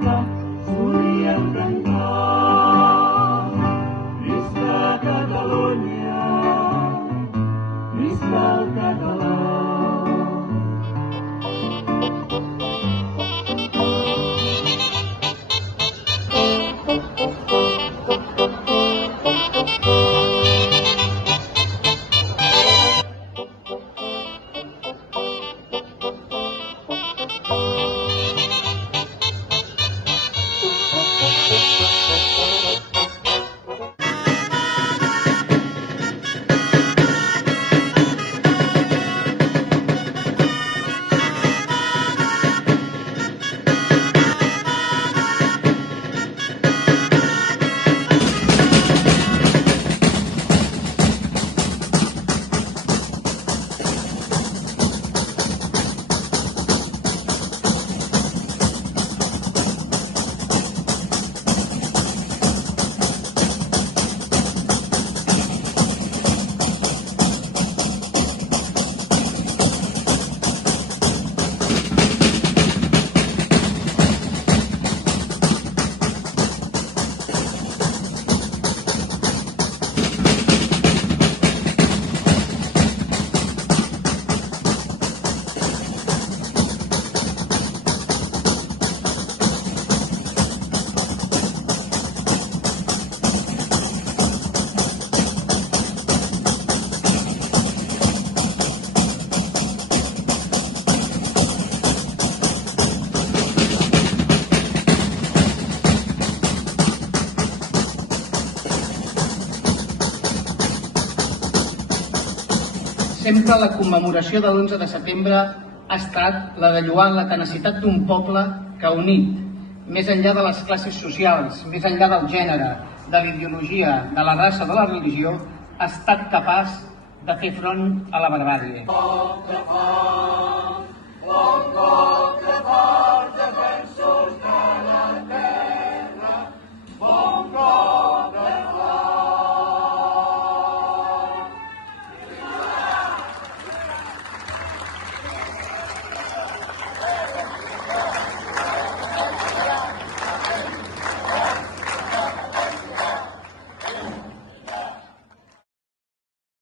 cantar, volíem cantar. Visca Catalunya, visca el català. Sempre la commemoració de l'11 de setembre ha estat la de lloar la tenacitat d'un poble que ha unit, més enllà de les classes socials, més enllà del gènere, de la ideologia, de la raça, de la religió, ha estat capaç de fer front a la barbàrie.